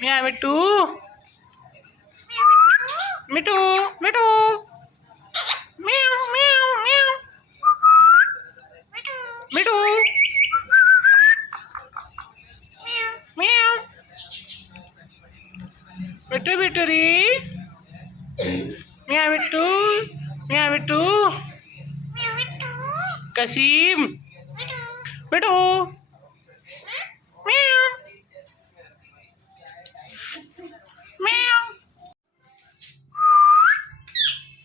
म्या मिट्टू मिट्टू मिट्टू म्याव म्याव म्याव मिट्टू म्याव मिट्टू मिट्टू री म्या मिट्टू म्या मिट्टू कसीम मिट्टू म्याव म्याव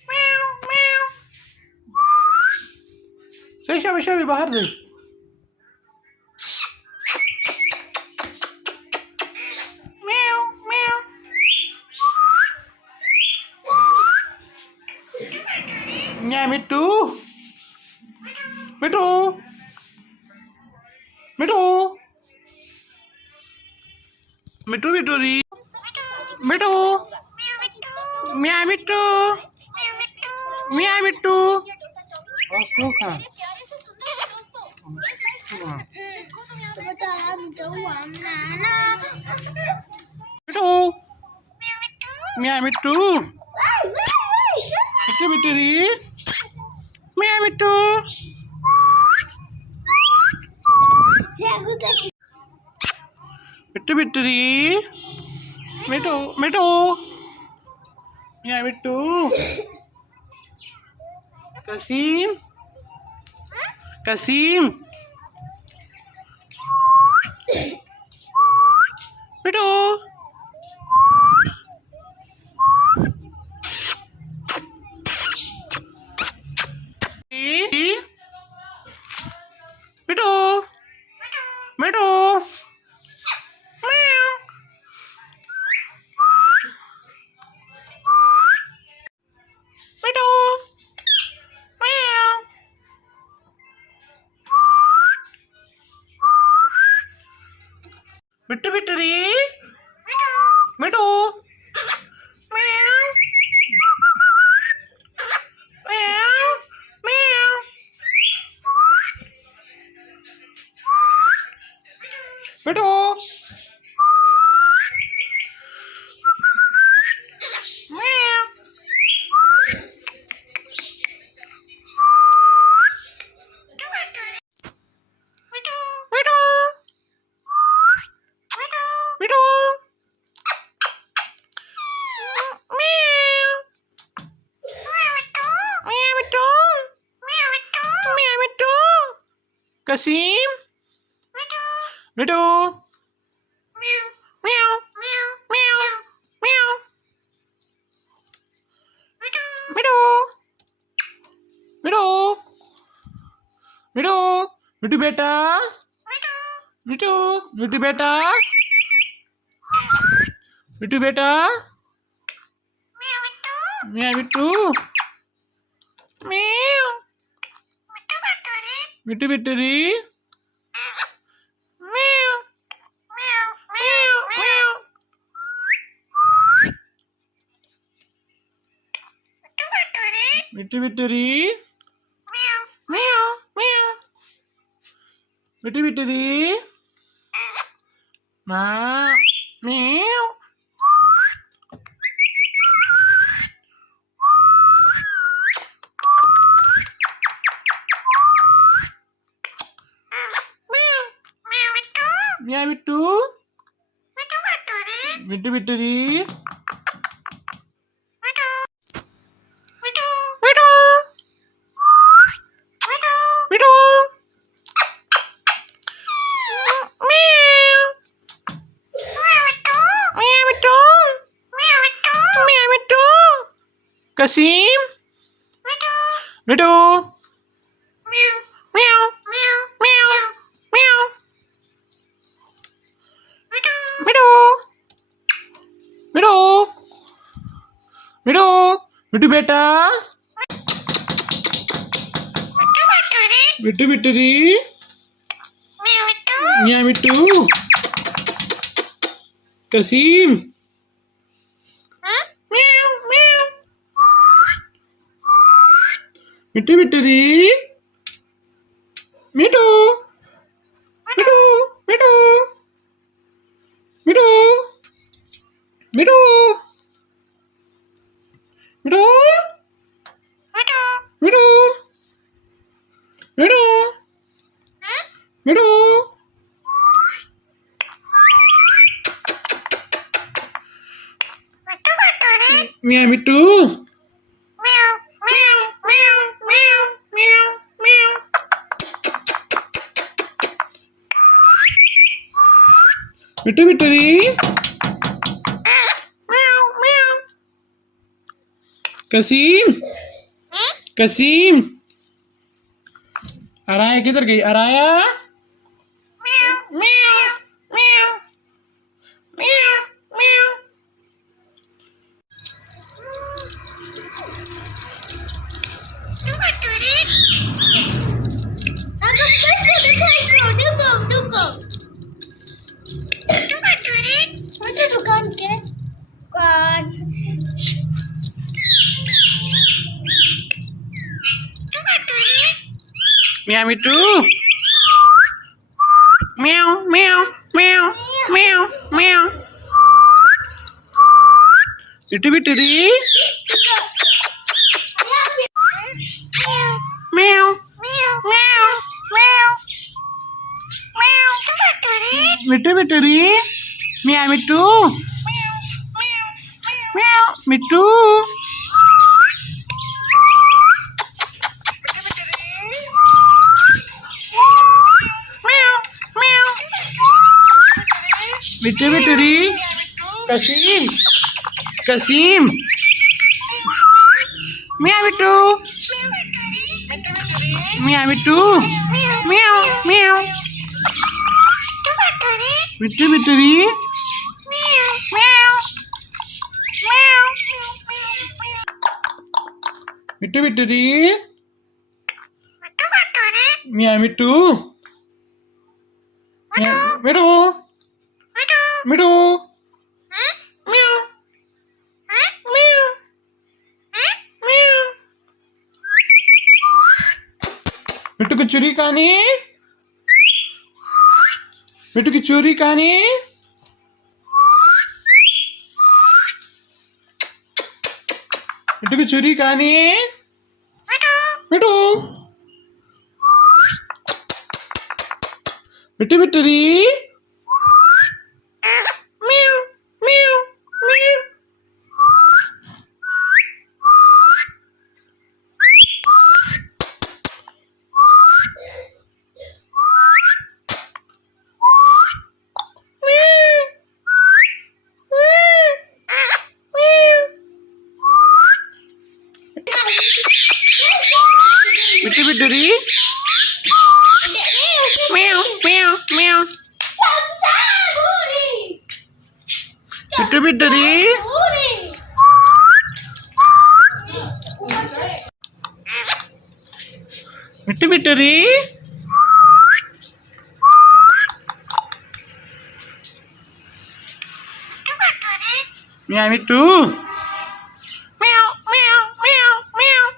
म्याव म्याव सही शाबाश बाहर जाई म्याव म्याव म्या मिट्टू मिट्टू मिट्टू मिट्टू मिट्टू री मिट्टू म्या मिट्टू म्या मिट्टू असं का मिट्टू म्या मिट्टू मिट्टू मिट्टू री म्या मिट्टू मिट्टू मिट्टू री मिट्टू मिट्टू म्या मिट्टू कसीम कसीम मिट्टू मिट्टू मिट्टू मिट्टू मिट्टू री मिट्टू म्याव म्याव म्याव मिट्टू म्याव मिट्टू कसीम मिट्टू म्याव म्याव म्याव मिट्टू मिट्टू मिट्टू मिट्टू बेटा मिट्टू मिट्टू बेटा मिट्टू बेटा म्या मिट्टू म्याव मिट्टू मिट्टू री म्याव म्याव म्याव मिट्टू मिट्टू री म्याव म्याव मिट्टू मिट्टू री म्याव म्याव म्या मिट्टू मिट्टू मिट्टू री मिट्टू मिट्टू म्याव म्या मिट्टू म्या मिट्टू कसीम मिट्टू म्याव म्याव म्याव मिट्टू मिट्टू मिट्टू मिट्टू बेटा मिट्टू मिट्टू री म्या मिट्टू कसीम मिट्टू मिट्टू री मिट्टू मिट्टू मिट्टू मिट्टू మిఠు మిఠు మిఠు మిఠు మిఠు మియా మిట్టు మిట్టు మిట్టుది कसीम कसीम अराया किधर गई अराया दुकान के दुकान मिया मिट्टू म्याऊ म्याऊ म्याऊ म्याऊ म्याऊ मिट्टू मिट्टूरी म्याऊ म्याऊ म्याऊ मिट्टू मिट्टूरी मिया मिट्टू म्याऊ मिट्टू मिट्टू मिट्टूरी कसीम कसीम मिया मिट्टू मिया मिट्टू म्याऊ म्याऊ मिट्टू मिट्टूरी मिट्टू मिट्टूरी मिया मिट्टू मिट्टू मिट्टू मिट्टू की चोरी कहानी मिट्टू की चोरी कहानी मिट्टू की चोरी कहानी मिट्टू मिट्टू मिट्टूरी मिट्टू मिट्टूरी म्याऊ म्याऊ म्याऊ मिट्टू मिट्टूरी मिट्टू मिट्टूरी मिया मिट्टू म्याऊ म्याऊ म्याऊ म्याऊ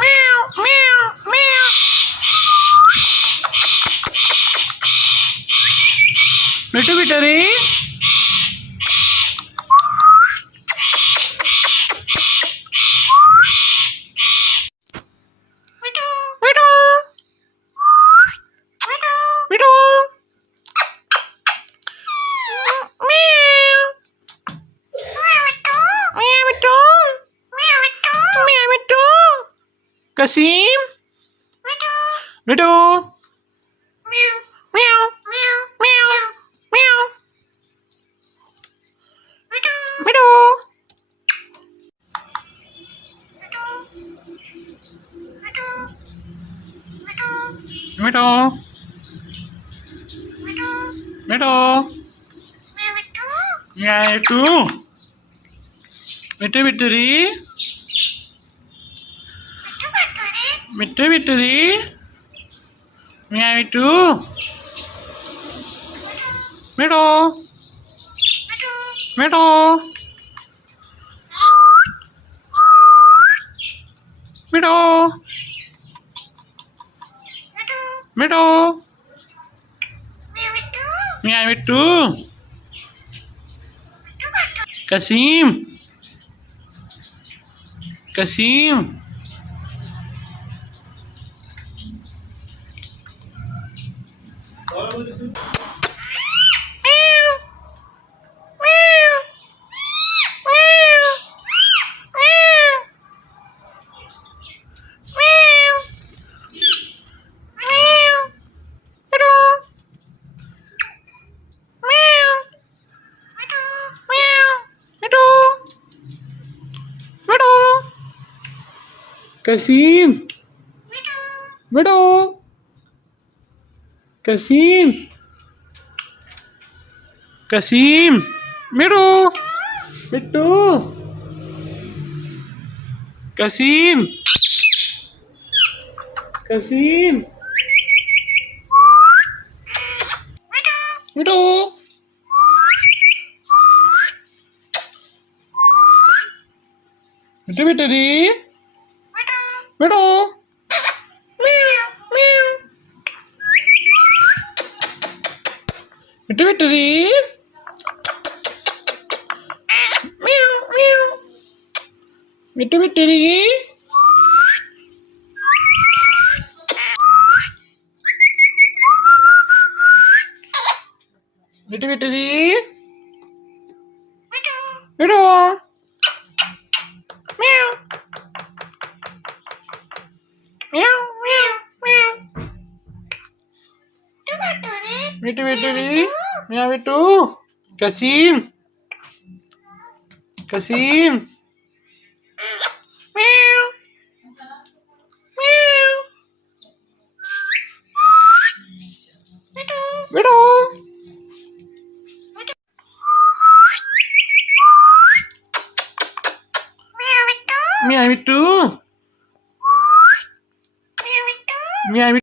म्याऊ म्याऊ म्याऊ मिट्टू मिट्टूरी कसीम मिट्टू म्याऊ म्याऊ म्याऊ मिट्टू मिट्टू मिट्टू मिया मिट्टू मिट्टू मिट्टूरी मिट्टू मिट्टूरी मिया मिट्टू मिट्टू मिट्टू मिट्टू मिट्टू Meow Bittu. Kasim. Kasim. Kasim. Bedo. Kasim. Kasim. Bedo. Bittu. Kasim. Kasim. Bedo. Bittu bittu di. Bedo. Bittu bittu di. Bittu bittu di. Bittu bittu di. Bedo. Meow. Meow meow meow. Bittu bittu di. Meow bittu. Kasim. Kasim. Meow. Meow. Bedo. Meow Bittu. Meow Bittu.